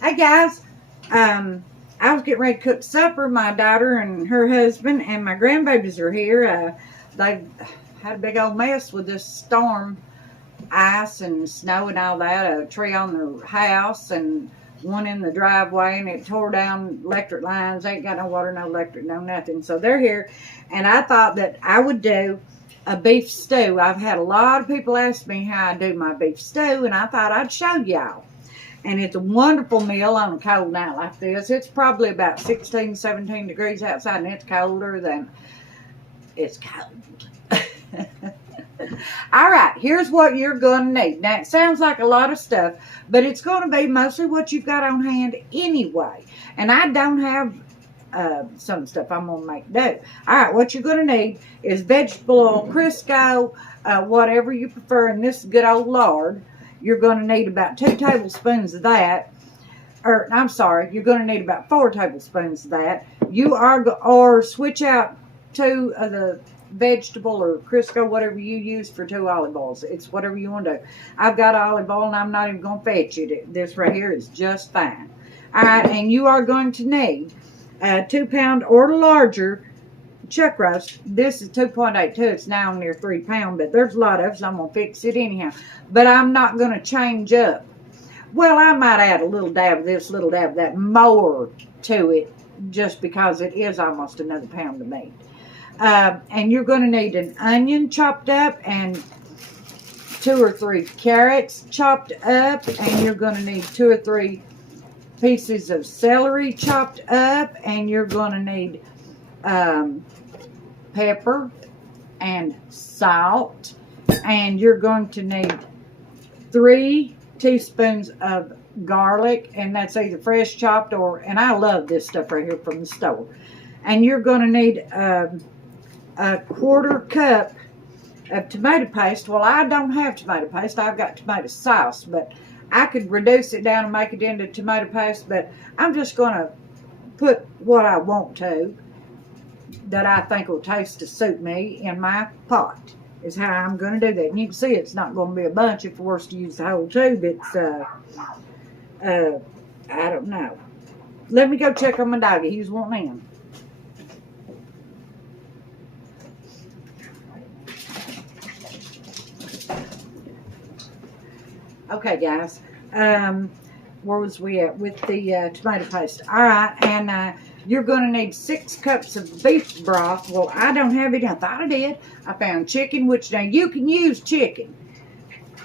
Hey guys, I was getting ready to cook supper. My daughter and her husband and my grandbabies are here. They had a big old mess with this storm, ice and snow and all that. A tree on their house and one in the driveway, and it tore down electric lines. Ain't got no water, no electric, no nothing. So they're here, and I thought that I would do a beef stew. I've had a lot of people ask me how I do my beef stew, and I thought I'd show y'all. And it's a wonderful meal on a cold night like this. It's probably about 16, 17 degrees outside, and it's colder than it's cold. All right, here's what you're going to need. Now, it sounds like a lot of stuff, but it's going to be mostly what you've got on hand anyway. And I don't have some stuff I'm going to make do. All right, what you're going to need is vegetable oil, Crisco, whatever you prefer, and this good old lard. You're going to need about 2 tablespoons of that. Or, I'm sorry, you're going to need about 4 tablespoons of that. Or switch out 2 of the vegetable or Crisco, whatever you use for 2 olive oils. It's whatever you want to do. I've got olive oil, and I'm not even going to fetch it. This right here is just fine. All right, and you are going to need 2-pound or larger chuck roast. This is 2.82. It's now near 3 pounds, but there's a lot of it, so I'm going to fix it anyhow. But I'm not going to change up. Well, I might add a little dab of this, little dab of that, more to it, just because it is almost another pound of meat. And you're going to need an onion chopped up and 2 or 3 carrots chopped up, and you're going to need 2 or 3 pieces of celery chopped up, and you're going to need pepper and salt, and you're going to need 3 teaspoons of garlic, and that's either fresh chopped or, and I love this stuff right here from the store. And you're going to need a 1/4 cup of tomato paste. Well, I don't have tomato paste. I've got tomato sauce, but I could reduce it down and make it into tomato paste, but I'm just going to put what I want to, that I think will taste to suit me, in my pot, is how I'm going to do that. And you can see it's not going to be a bunch. If it was to use the whole tube, it's, I don't know. Let me go check on my doggy. He's wanting in. Okay, guys. Where was we at with the tomato paste? All right, and you're going to need 6 cups of beef broth. Well, I don't have it. I thought I did. I found chicken, which now you can use chicken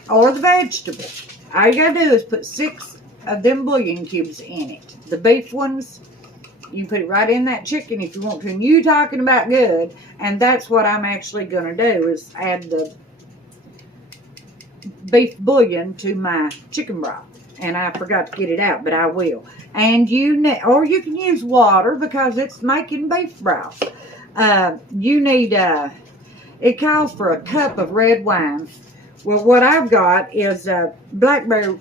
or the vegetable. All you got to do is put 6 of them bouillon cubes in it. The beef ones, you can put it right in that chicken if you want to. And you talking about good, and that's what I'm actually going to do, is add the beef bouillon to my chicken broth. And I forgot to get it out, but I will. And or you can use water because it's making beef broth. You need, it calls for a cup of red wine. Well, what I've got is a blackberry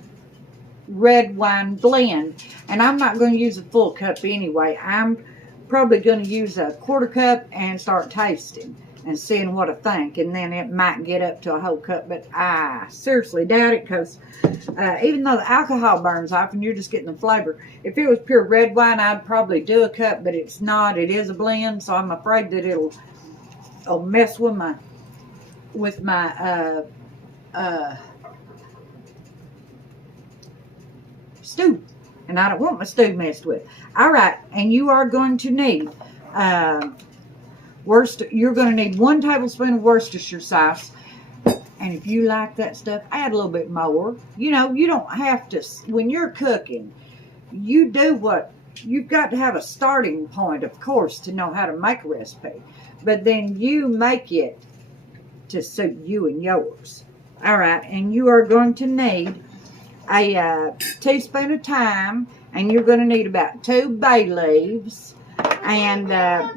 red wine blend. And I'm not going to use a full cup anyway. I'm probably going to use a 1/4 cup and start tasting and seeing what I think, and then it might get up to a whole cup, but I seriously doubt it, because even though the alcohol burns off and you're just getting the flavor, if it was pure red wine, I'd probably do a cup, but it's not. It is a blend, so I'm afraid that it'll mess with my stew, and I don't want my stew messed with. All right, and you are going to need you're going to need 1 tablespoon of Worcestershire sauce. And if you like that stuff, add a little bit more. You know, you don't have to, when you're cooking, you do what, you've got to have a starting point, of course, to know how to make a recipe. But then you make it to suit you and yours. All right, and you are going to need a teaspoon of thyme, and you're going to need about 2 bay leaves. And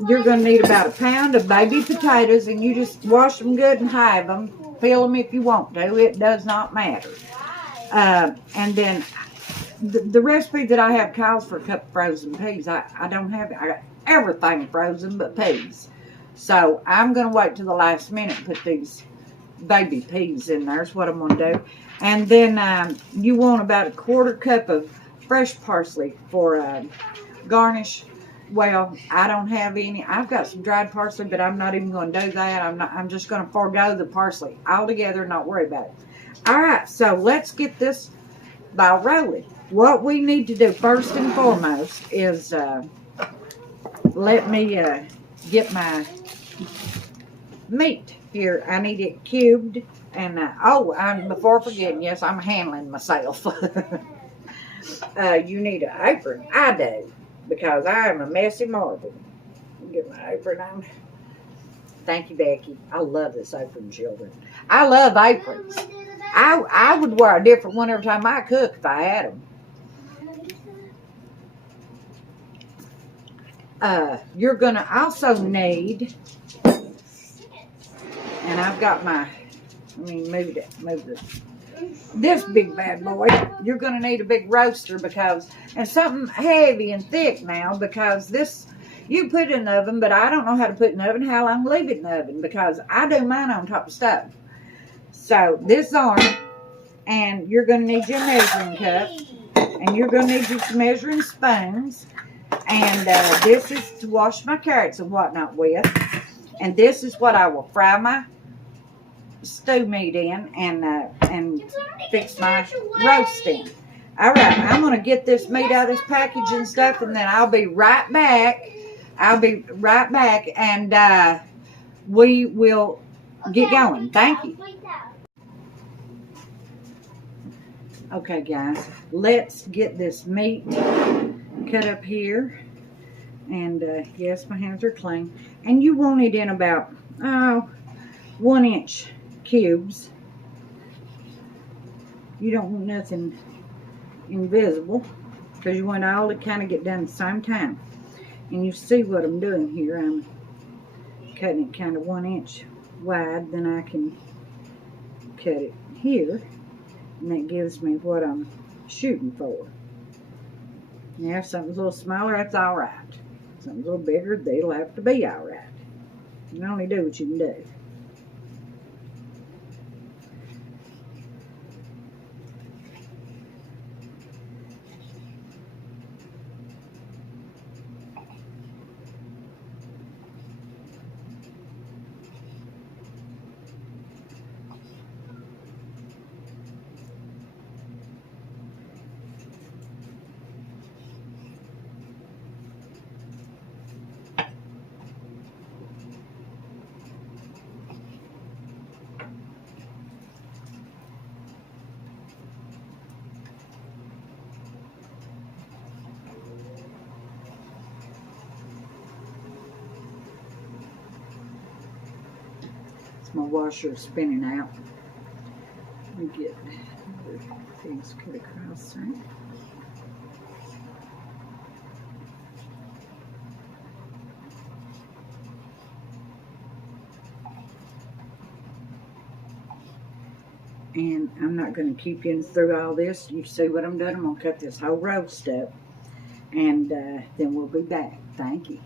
you're going to need about 1 pound of baby potatoes, and you just wash them good and hive them. Peel them if you want to. It does not matter. And then the recipe that I have calls for a cup of frozen peas. I don't have it. I got everything frozen but peas. So I'm going to wait till the last minute and put these baby peas in there. Is what I'm going to do. And then you want about a 1/4 cup of fresh parsley for garnish. Well, I don't have any. I've got some dried parsley, but I'm not even going to do that. I'm just going to forego the parsley altogether and not worry about it. All right, so let's get this ball rolling. What we need to do first and foremost is let me get my meat here. I need it cubed. And before forgetting, yes, I'm handling myself. You need an apron. I do, because I am a messy marvel. Get my apron on. Thank you, Becky. I love this apron, children. I love aprons. I would wear a different one every time I cook if I had them. You're going to also need, and I've got my, move this big bad boy. You're going to need a big roaster and something heavy and thick now, because this, you put it in the oven, but I don't know how to put it in the oven, how long to leave it in the oven, because I do mine on top of the stove. So this arm, and you're going to need your measuring cup, and you're going to need your measuring spoons, and this is to wash my carrots and whatnot with, and this is what I will fry my stew meat in and fix my roast in. All right, I'm going to get this meat out of this package and stuff, and then I'll be right back. And we will get going. Thank you. Okay, guys, let's get this meat cut up here. And yes, my hands are clean. And you want it in about 1 inch cubes. You don't want nothing invisible, because you want all to kind of get done at the same time. And you see what I'm doing here. I'm cutting it kind of 1 inch wide. Then I can cut it here, and that gives me what I'm shooting for. Now, if something's a little smaller, that's all right. If something's a little bigger, it'll have to be all right. You can only do what you can do. My washer is spinning out. Let me get other things cut across there. And I'm not going to keep you through all this. You see what I'm doing? I'm going to cut this whole roast up, and then we'll be back. Thank you.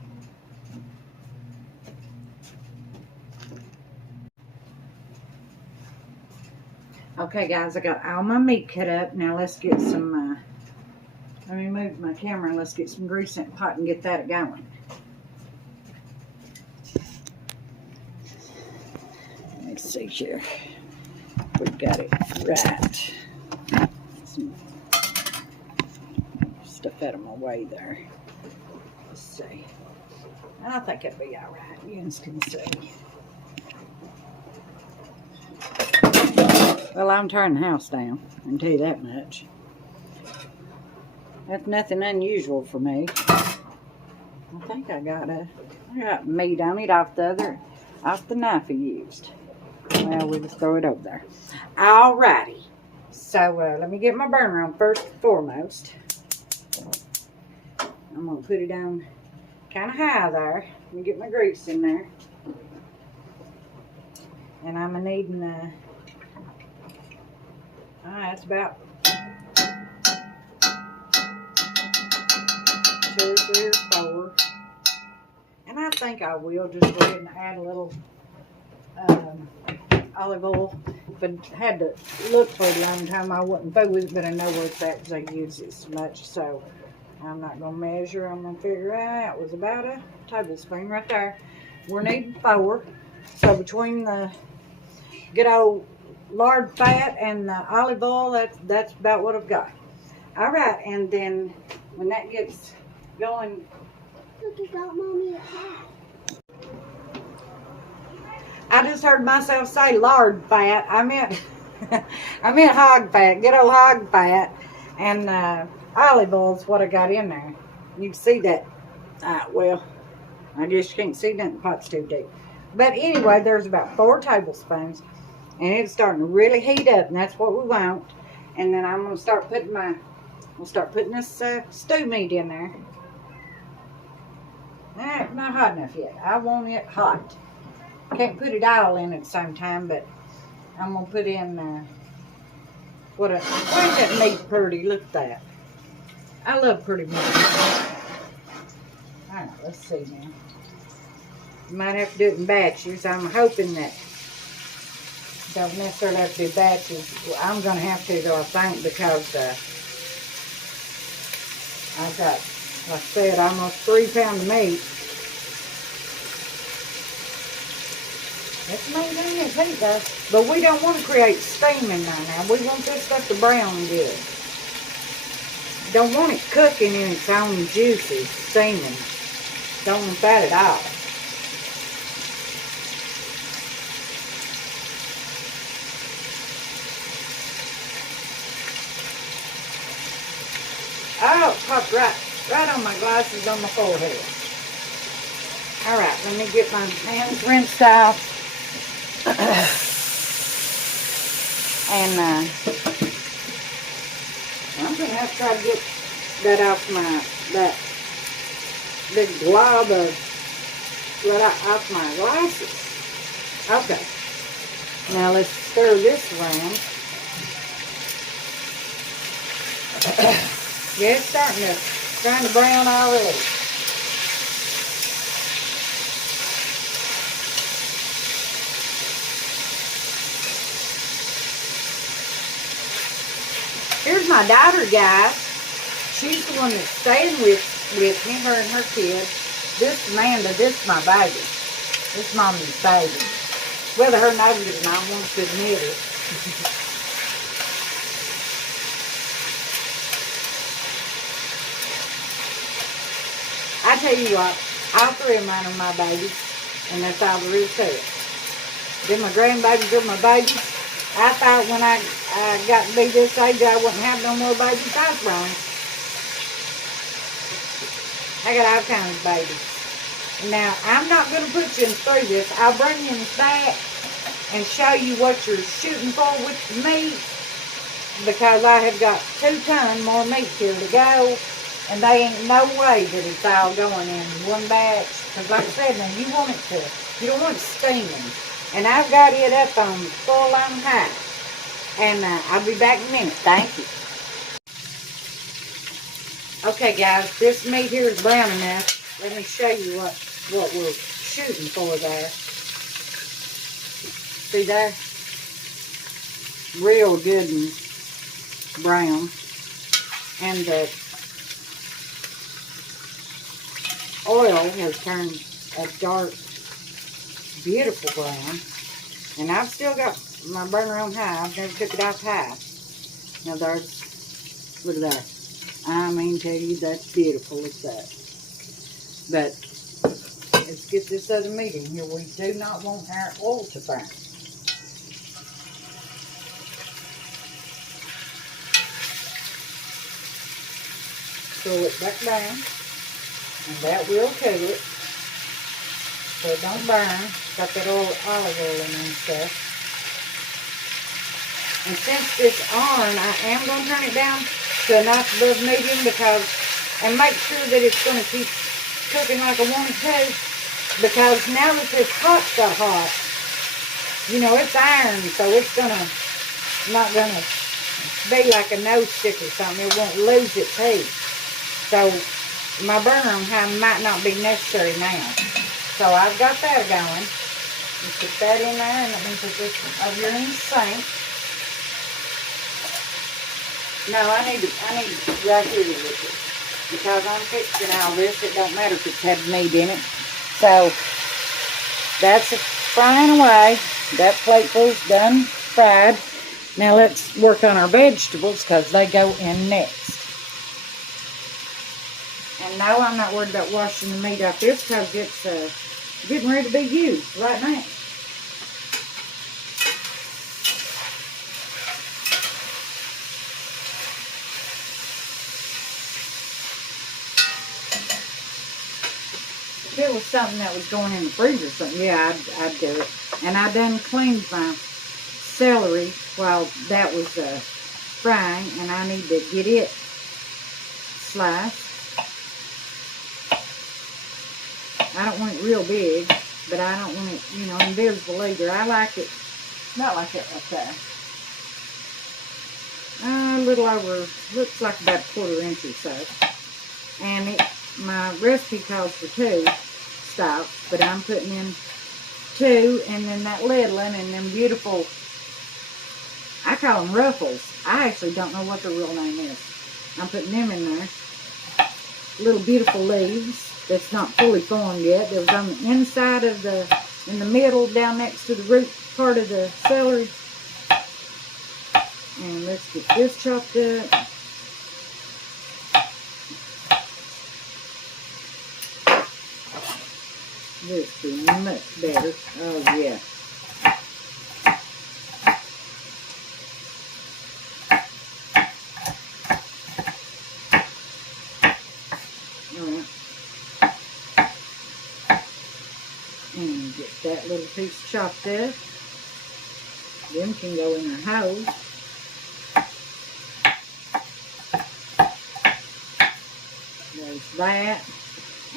Okay, guys, I got all my meat cut up. Now let's get some, let me move my camera and let's get some grease in the pot and get that going. Let's see here. We've got it right. Some stuff out of my way there. Let's see. I think it'll be all right. You guys can see. Well, I'm turning the house down, I can tell you that much. That's nothing unusual for me. I think I got meat on it off the knife I used. Well, we'll just throw it over there. Alrighty. So, let me get my burner on first and foremost. I'm going to put it on kind of high there. Let me get my grease in there. And I'm going to need it's about 2 or 3 or 4. And I think I will just go ahead and add a little olive oil if I had to look for it a long time, I wouldn't fool with it, but I know where it's at because I use it so much. So I'm not going to measure. I'm going to figure out. It was about a tablespoon right there. We're needing 4. So between the good old lard fat and the olive oil, that's about what I've got. All right, and then when that gets going. Look, you got Mommy a hat. I just heard myself say lard fat. I meant I meant hog fat, good old hog fat, and olive oil is what I got in there. You can see that. Well, I guess you can't see that. The pot's too deep. But anyway, there's about 4 tablespoons, and it's starting to really heat up, and that's what we want. And then I'm gonna start putting this stew meat in there. Not hot enough yet. I want it hot. Can't put it all in at the same time, but I'm gonna put in why is that meat pretty? Look at that. I love pretty meat. All right, let's see now. You might have to do it in batches. I'm hoping that don't necessarily have to do batches. Well, I'm gonna have to though, I think, because I've got, like I said, almost 3 pounds of meat. That's amazing, it's heat though. But we don't want to create steam in there now. We want this stuff to brown good. Don't want it cooking in its own juices, steaming. Don't want that at all. Oh, it popped right on my glasses on my forehead. Alright, let me get my hands rinsed off. And I'm going to have to try to get that off that big glob off my glasses. Okay. Now let's stir this around. Yeah, it's starting to brown already. Here's my daughter, guys. She's the one that's staying with me, her and her kid. This Amanda, this is my baby. This is Mommy's baby. Whether her knows it or not, wants to admit it. I tell you what, all 3 of mine are my babies, and that's all there is to it. Then my grandbabies are my babies. I thought when I got to be this age, I wouldn't have no more babies. I was wrong. I got all kinds of babies. Now, I'm not going to put you through this. I'll bring you back and show you what you're shooting for with the meat, because I have got 2 tons more meat here to go, and they ain't no way that it's all going in one batch. Because like I said, now you don't want it steaming. And I've got it up on full on high. And I'll be back in a minute. Thank you. Okay, guys, this meat here is brown enough. Let me show you what we're shooting for there. See there? Real good and brown. And the oil has turned a dark, beautiful brown. And I've still got my burner on high. I've never took it off high. Now there's, look at that. I mean, tell you, that's beautiful. Look at that. But let's get this other meat in here. We do not want our oil to burn. Pull it back down, and that will cool it, so it don't burn. Got that olive oil in and stuff. And since it's on, I am going to turn it down to a nice above medium, and make sure that it's going to keep cooking like I want it to, because now that this pot's so hot, you know, it's iron, so it's not going to be like a nose stick or something. It won't lose its heat. So my burner on high might not be necessary now. So I've got that going. You put that in there, and let me put this one over here in the sink. No, I need right here with it. Because I'm fixing all this, it don't matter if it's had meat in it. So, that's frying away. That plateful's done fried. Now let's work on our vegetables because they go in next. And no, I'm not worried about washing the meat off this because it's getting ready to be used right now. If it was something that was going in the freezer or something, yeah, I'd do it. And I done cleaned my celery while that was frying, and I need to get it sliced. I don't want it real big, but I don't want it, you know, invisible either. I like it not like that right there. A little over, looks like about 1/4 inch or so. And my recipe calls for 2 stalks, but I'm putting in 2, and then that Ledlin and them beautiful, I call them ruffles. I actually don't know what the real name is. I'm putting them in there. Little beautiful leaves that's not fully formed yet. That was on the inside of in the middle, down next to the root part of the celery. And let's get this chopped up. This will be much better. Oh, yeah. Alright. And get that little piece chopped up. Them can go in their holes. There's that.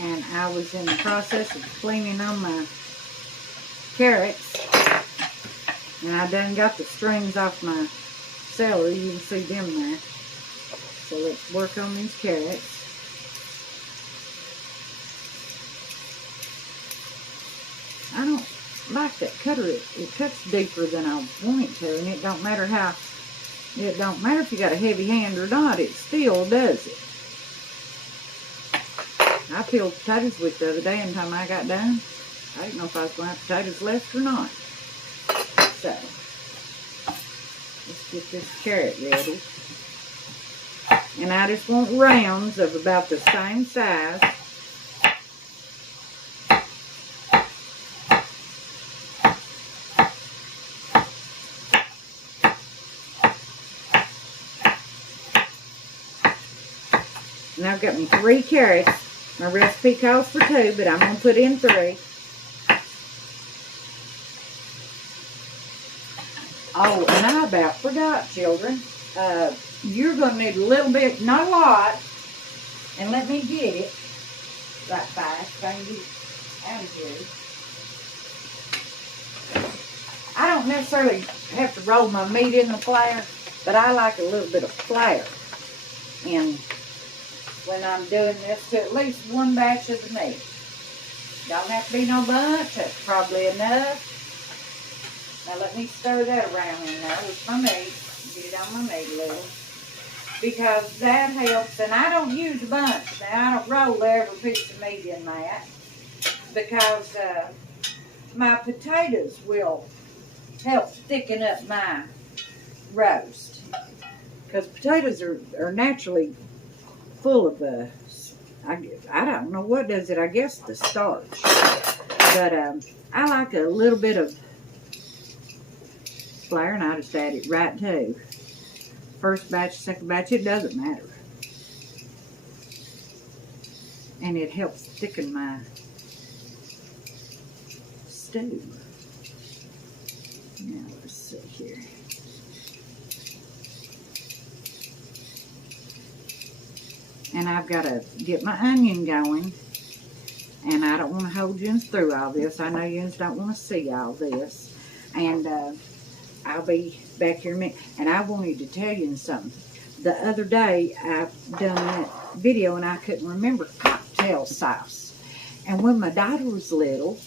And I was in the process of cleaning on my carrots. And I done got the strings off my celery. You can see them there. So let's work on these carrots. I don't like that cutter. It cuts deeper than I want it to. And it don't matter if you got a heavy hand or not. It still does it. I peeled potatoes with the other day, and the time I got done, I didn't know if I was going to have potatoes left or not. So, let's get this carrot ready. And I just want rounds of about the same size. And I've got me 3 carrots. My recipe calls for 2, but I'm going to put in 3. Oh, and I about forgot, children. You're going to need a little bit, not a lot. And let me get it right fast. I can get it out of here. I don't necessarily have to roll my meat in the flour, but I like a little bit of flour in when I'm doing this to at least one batch of the meat. Don't have to be no bunch, that's probably enough. Now let me stir that around in there with my meat. Get it on my meat a little. Because that helps, and I don't use a bunch. Now I don't roll every piece of meat in that. Because my potatoes will help thicken up my roast. Because potatoes are naturally full of I don't know what does it. I guess the starch. But I like a little bit of flour, and I just add it right to. First batch, second batch, it doesn't matter. And it helps thicken my stew. Now let's see here. And I've got to get my onion going. And I don't want to hold you through all this. I know you don't want to see all this. And I'll be back here in a minute. And I wanted to tell you something. The other day, I've done that video and I couldn't remember cocktail sauce. And when my daughter was little,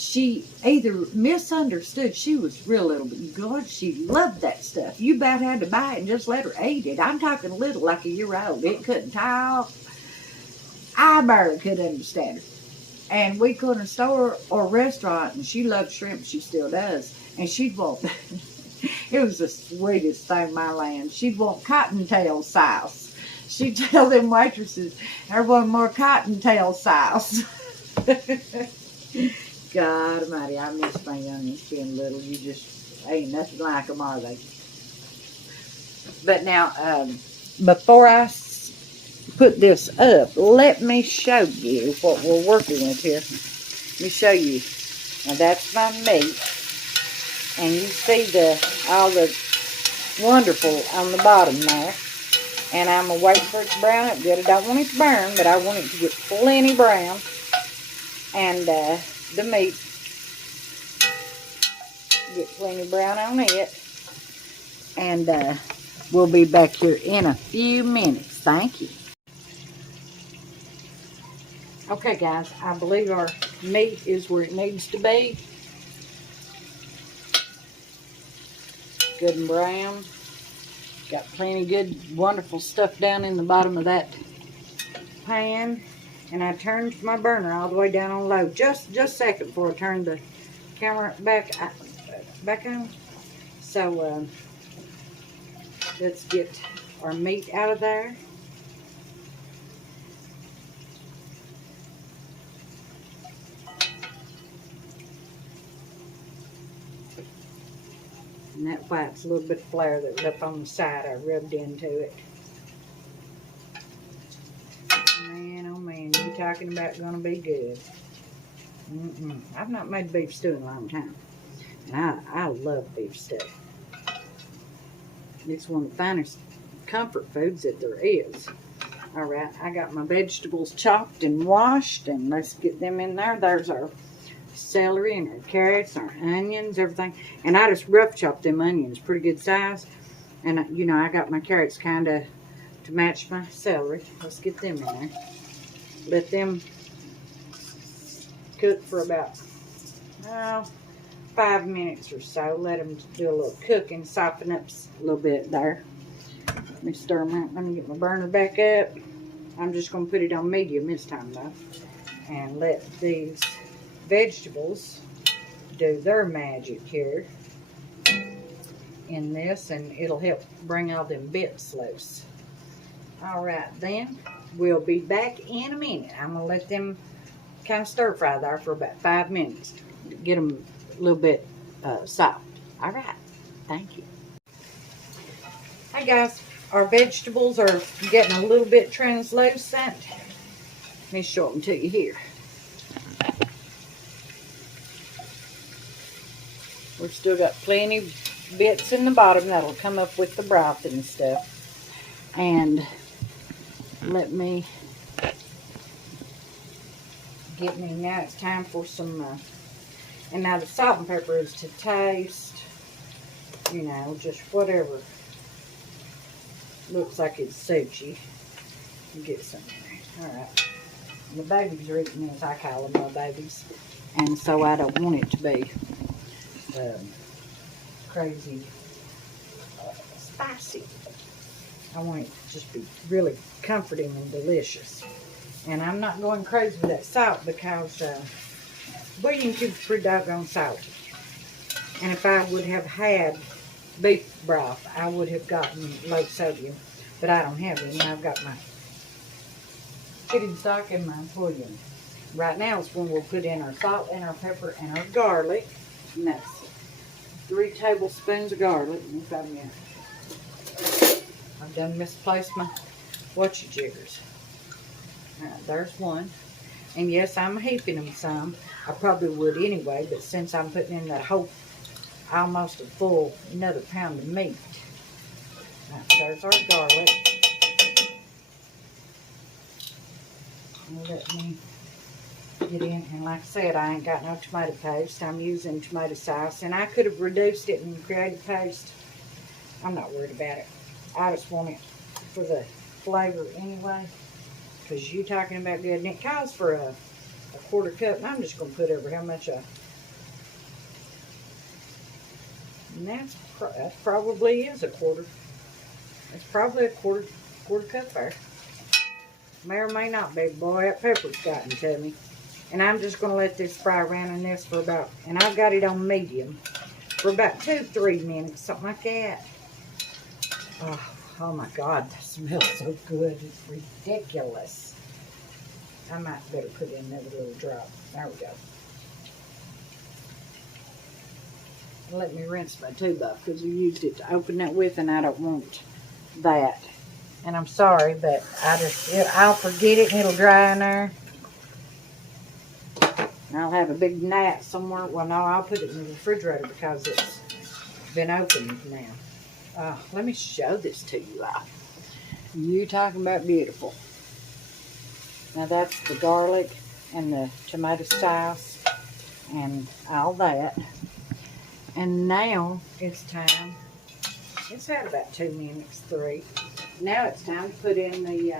she either misunderstood. She was real little, but God, she loved that stuff. You about had to buy it and just let her eat it. I'm talking little, like a year old. It couldn't talk. I barely could understand her. And we go in a store or restaurant, and she loved shrimp. She still does. And she'd want, it was the sweetest thing, my land. She'd want cottontail sauce. She'd tell them waitresses, I want more cottontail sauce. God almighty, I miss my youngins being little. You just ain't nothing like them, are they? But now, before I put this up, let me show you what we're working with here. Let me show you. Now that's my meat. And you see all the wonderful on the bottom there. And I'm going to wait for it to brown up good. I don't want it to burn, but I want it to get plenty brown. And the meat get plenty brown on it. And we'll be back here in a few minutes. Thank you. Okay, guys, I believe our meat is where it needs to be. Good and brown. Got plenty good, wonderful stuff down in the bottom of that pan. And I turned my burner all the way down on low. Just a second before I turned the camera back on. So, let's get our meat out of there. And that white's a little bit of flour that was up on the side. I rubbed into it. Man, oh man, you talking about gonna be good. I've not made beef stew in a long time. And I love beef stew. It's one of the finest comfort foods that there is. Alright, I got my vegetables chopped and washed, and let's get them in there. There's our celery and our carrots, our onions, everything. And I just rough chopped them onions, pretty good size. And you know, I got my carrots kind of to match my celery. Let's get them in there. Let them cook for about 5 minutes or so. Let them do a little cooking, soften up a little bit there. Let me stir them out. Let me get my burner back up. I'm just going to put it on medium this time though, and let these vegetables do their magic here in this, and it'll help bring all them bits loose. Alright then, we'll be back in a minute. I'm going to let them kind of stir fry there for about 5 minutes. Get them a little bit soft. Alright, thank you. Hey guys, our vegetables are getting a little bit translucent. Let me show them to you here. We've still got plenty bits in the bottom that'll come up with the broth and stuff. And let me now it's time for some, and now the salt and pepper is to taste, you know, just whatever looks like it suits you. Get some in there. Alright. The babies are eating this. I call them my babies. And so I don't want it to be crazy spicy. I want it to just be really comforting and delicious. And I'm not going crazy with that salt because William Cube's pretty doggone salty. And if I would have had beef broth, I would have gotten low sodium. But I don't have any. I've got my chicken stock and my bouillon. Right now is when we'll put in our salt and our pepper and our garlic. And that's 3 tablespoons of garlic. I've done misplaced my whatcha-jiggers. Alright, there's one. And yes, I'm heaping them some. I probably would anyway, but since I'm putting in that whole, almost a full, another pound of meat. Right, there's our garlic. Let me get in, and like I said, I ain't got no tomato paste. I'm using tomato sauce, and I could have reduced it and created paste. I'm not worried about it. I just want it for the flavor anyway, because you talking about good, and it calls for a 1/4 cup, and I'm just going to put over how much And that probably is a quarter. It's probably a quarter cup there. May or may not be. Boy, that pepper's gotten to me. And I'm just going to let this fry around in this for about, and I've got it on medium, for about 2-3 minutes, something like that. Oh my God, that smells so good. It's ridiculous. I might better put in another little drop. There we go. Let me rinse my tube off because we used it to open that with, and I don't want that. And I'm sorry, but I'll forget it and it'll dry in there. And I'll have a big gnat somewhere. Well, no, I'll put it in the refrigerator because it's been opened now. Let me show this to you all. You talking about beautiful. Now that's the garlic and the tomato sauce and all that. And now it's time. It's had about 2 minutes, 3. Now it's time to put in the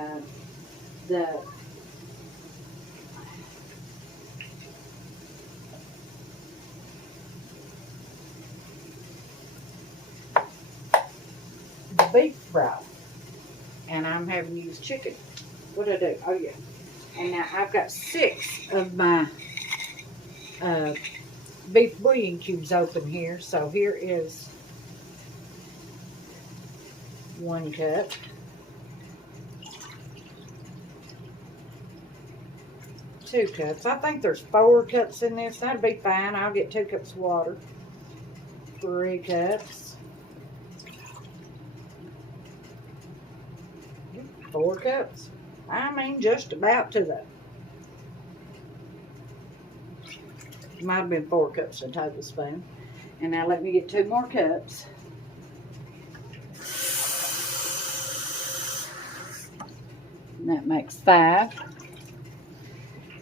beef broth. And I'm having to use chicken. What do I do? Oh yeah. And now I've got 6 of my beef bouillon cubes open here. So here is 1 cup. 2 cups. I think there's 4 cups in this. That'd be fine. I'll get 2 cups of water. 3 cups. 4 cups. I mean, just about to the. Might have been 4 cups in a tablespoon. And now let me get 2 more cups. And that makes 5.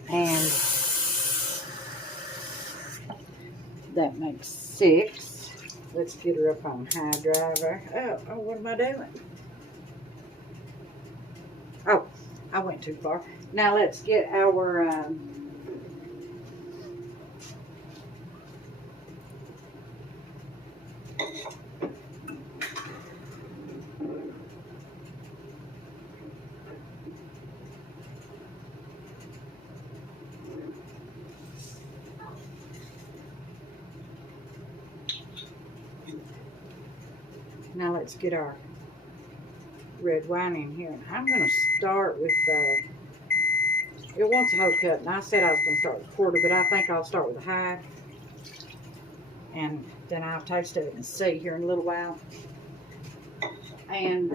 And that makes 6. Let's get her up on high driver. Oh, what am I doing? Oh, I went too far. Now let's get our now let's get our red wine in here. And I'm going to start with, it wants a whole cup. And I said I was going to start with a quarter, but I think I'll start with a half. And then I'll taste it and see here in a little while. And,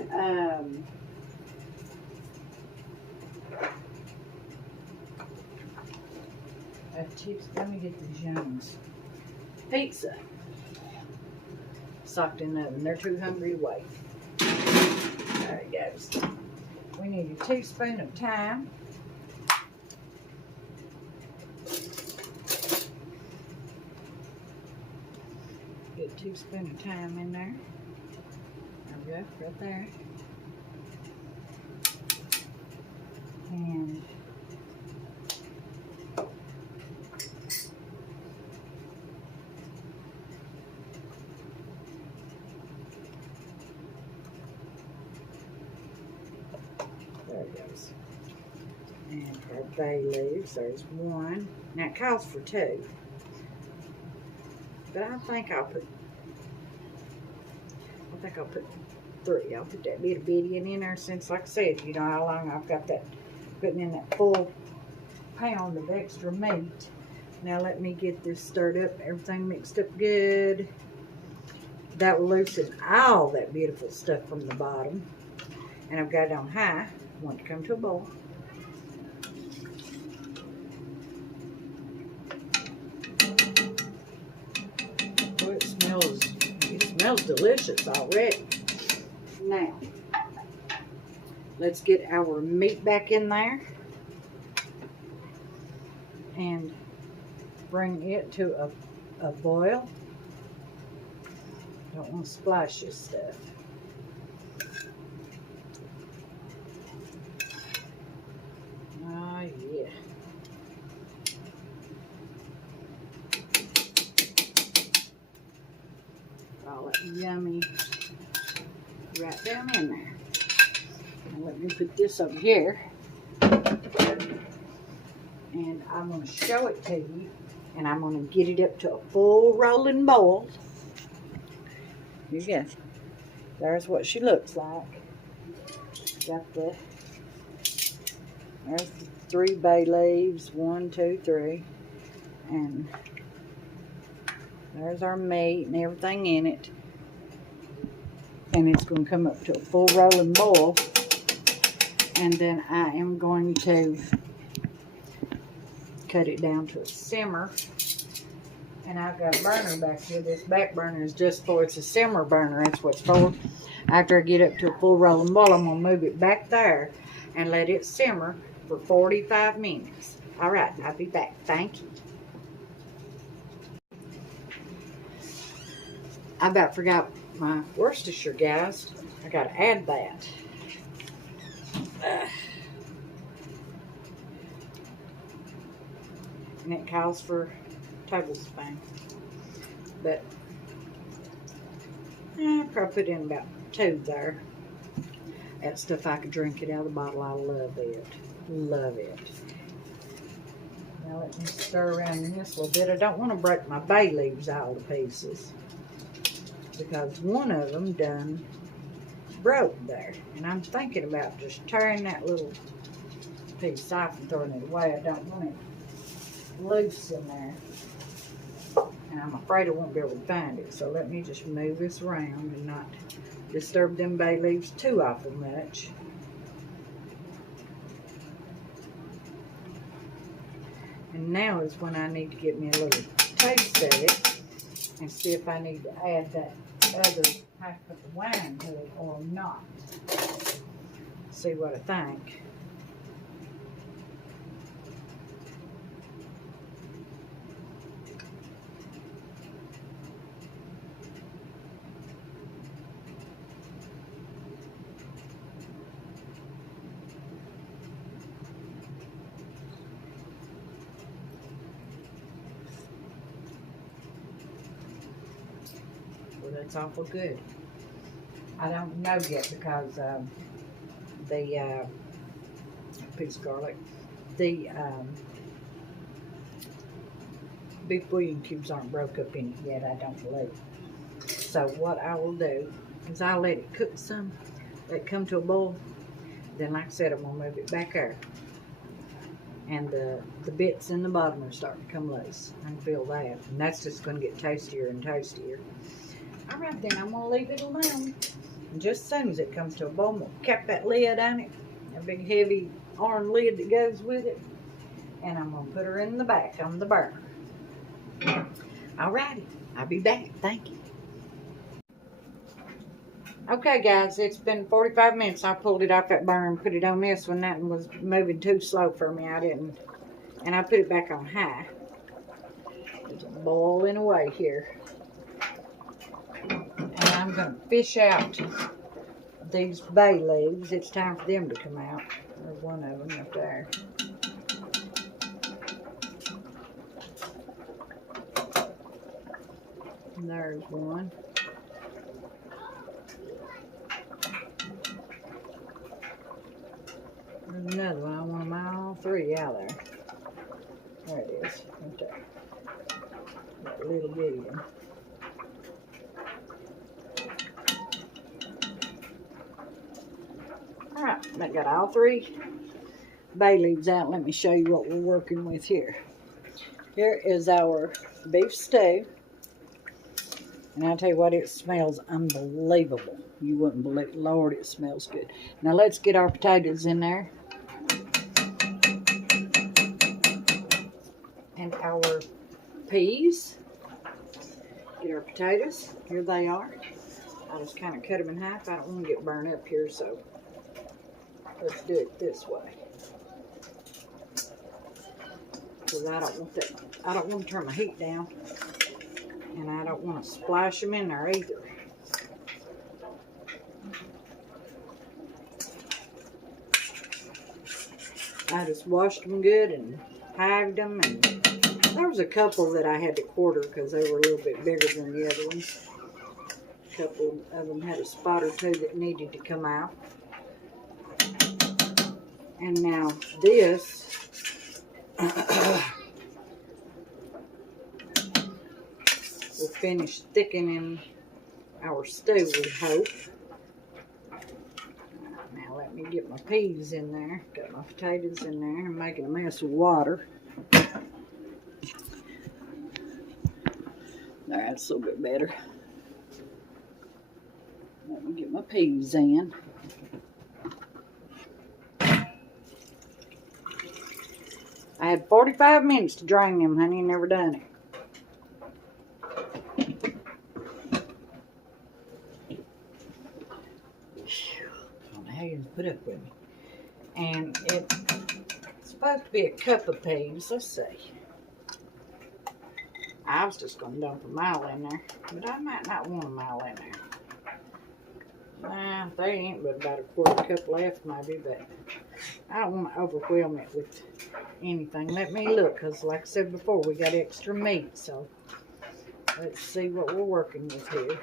let me get the Jones pizza socked in the oven. They're too hungry to wait. There it goes. We need a teaspoon of thyme. Get a teaspoon of thyme in there. There we go, right there. And there it goes. And our bay leaves, there's 1. Now it calls for 2. But I think I'll put 3. I'll put that little bitty in there since, like I said, you know how long I've got that, putting in that full pound of extra meat. Now let me get this stirred up, everything mixed up good. That will loosen all that beautiful stuff from the bottom. And I've got it on high. I want it to come to a boil. Oh, it smells delicious already. Now, let's get our meat back in there and bring it to a boil. Don't want to splash this stuff. Oh, yeah. right down in there. And let me put this over here. And I'm going to show it to you. And I'm going to get it up to a full rolling boil. Here you go. There's what she looks like. There's the 3 bay leaves. 1, 2, 3. And there's our meat and everything in it. And it's going to come up to a full rolling boil. And then I am going to cut it down to a simmer. And I've got a burner back here. This back burner is just for, it's a simmer burner. That's what it's for. After I get up to a full rolling boil, I'm going to move it back there and let it simmer for 45 minutes. All right, I'll be back. Thank you. I about forgot my Worcestershire, guys. I got to add that. And it calls for tablespoon, but I probably put in about 2 there. That stuff I could drink it out of the bottle. I love it. Love it. Now let me stir around in this a little bit. I don't want to break my bay leaves all to pieces because one of them done broke there. And I'm thinking about just tearing that little piece off and throwing it away. I don't want it loose in there. And I'm afraid I won't be able to find it. So let me just move this around and not disturb them bay leaves too awful much. And now is when I need to get me a little taste of it and see if I need to add that other half cup of wine to it or not. See what I think. That's awful good. I don't know yet because the piece of garlic, the beef bouillon cubes aren't broke up in it yet, I don't believe. So what I will do is I'll let it cook some, let it come to a boil. Then like I said, I'm going to move it back there. And the bits in the bottom are starting to come loose. I can feel that. And that's just going to get tastier and tastier. Alright then, I'm going to leave it alone. And just as soon as it comes to a boil, we'll cap that lid on it. A big heavy iron lid that goes with it. And I'm going to put her in the back on the burner. Alrighty, I'll be back. Thank you. Okay guys, it's been 45 minutes. I pulled it off that burner and put it on this one. That one was moving too slow for me. I didn't. And I put it back on high. It's boiling away here. And I'm going to fish out these bay leaves. It's time for them to come out. There's one of them up there. And there's one. There's another one. I want them all 3 out there. There it is. Right there. That little bitty one. Alright, I got all 3 bay leaves out. Let me show you what we're working with here. Here is our beef stew. And I'll tell you what, it smells unbelievable. You wouldn't believe, Lord, it smells good. Now let's get our potatoes in there. And our peas. Get our potatoes. Here they are. I just kind of cut them in half. I don't want to get burned up here, so let's do it this way. Because I don't want that. I don't want to turn my heat down. And I don't want to splash them in there either. I just washed them good and hived them. And there was a couple that I had to quarter because they were a little bit bigger than the other ones. couple of them had a spot or two that needed to come out. And now this will finish thickening our stew, we hope. Now let me get my peas in there. Got my potatoes in there. I'm making a mess of water. That's a little bit better. Let me get my peas in. I had 45 minutes to drain them, honey, and never done it. I don't know how you put up with me. And it's supposed to be a cup of peas. Let's see. I was just going to dump a mile in there, but I might not want a mile in there. Nah, there ain't but about a quarter cup left maybe, but I don't want to overwhelm it with anything. Let me look, because like I said before, we got extra meat, so let's see what we're working with here.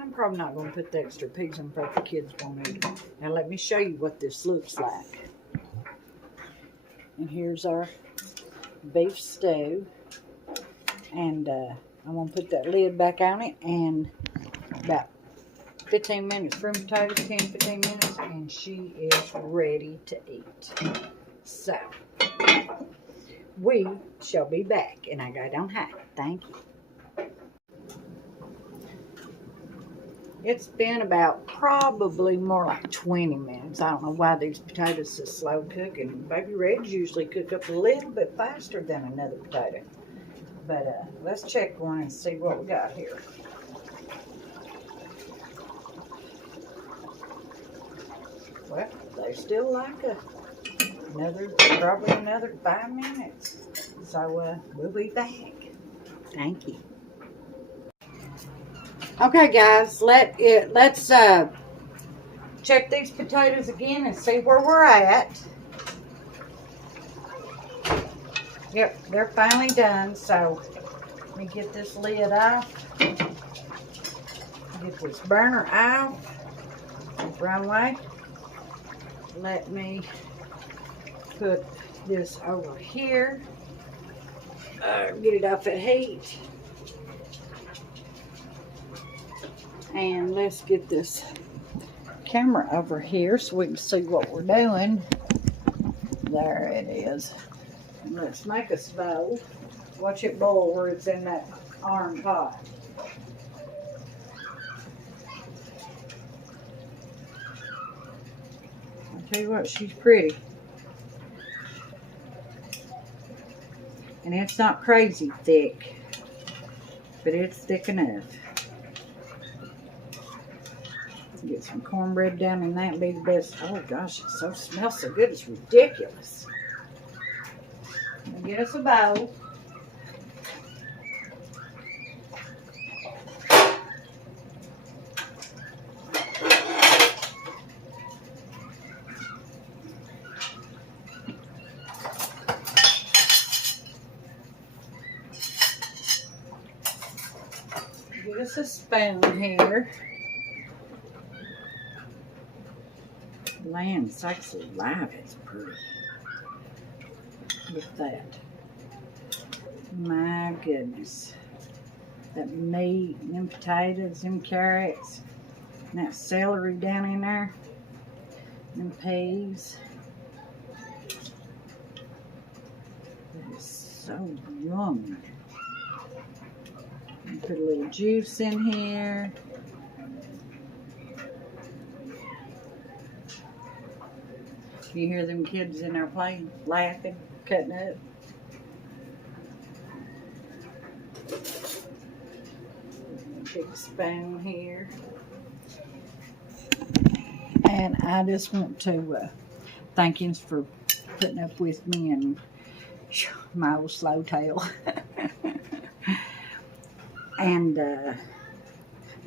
I'm probably not going to put the extra peas in for the kids won't eat them. Now let me show you what this looks like. And here's our beef stew. And I'm going to put that lid back on it, and about 15 minutes, fruit and potatoes, 10-15 minutes, and she is ready to eat. So, we shall be back, and I got it on high. Thank you. It's been about probably more like 20 minutes. I don't know why these potatoes are slow cooking. Baby reds usually cook up a little bit faster than another potato. But let's check one and see what we got here. Well, they still like probably another 5 minutes. So we'll be back. Thank you. Okay, guys, let's check these potatoes again and see where we're at. Yep, they're finally done. So let me get this lid off. Get this burner off. Right away. Let me put this over here. Get it off at heat. And let's get this camera over here so we can see what we're doing. There it is. And let's make us bowl. Watch it boil where it's in that iron pot. I'll tell you what, she's pretty. And it's not crazy thick, but it's thick enough. Get some cornbread down in that and be the best. Oh gosh, it smells so good, it's ridiculous. Get us a bowl. Get us a spoon here. Land sakes alive, it's pretty. Look at that. My goodness. That meat, and them potatoes, them carrots, and that celery down in there, them peas. That is so yummy. Put a little juice in here. You hear them kids in there playing, laughing, cutting up. Big spoon here. And I just want to thank you for putting up with me and my old slow tail. And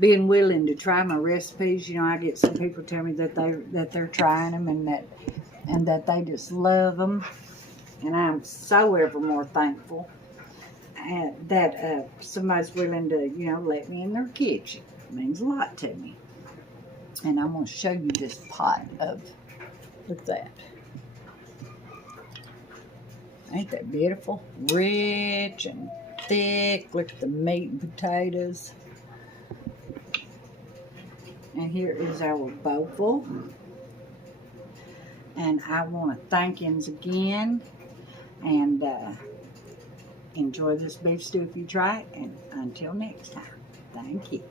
being willing to try my recipes. You know, I get some people tell me that they're trying them and that they just love them, and I'm so ever more thankful that somebody's willing to, you know, let me in their kitchen. It means a lot to me. And I'm going to show you this pot of, look at that. Ain't that beautiful? Rich and thick. Look at the meat and potatoes. And here is our bowl. And I want to thank yous again. And enjoy this beef stew if you try it. And until next time, thank you.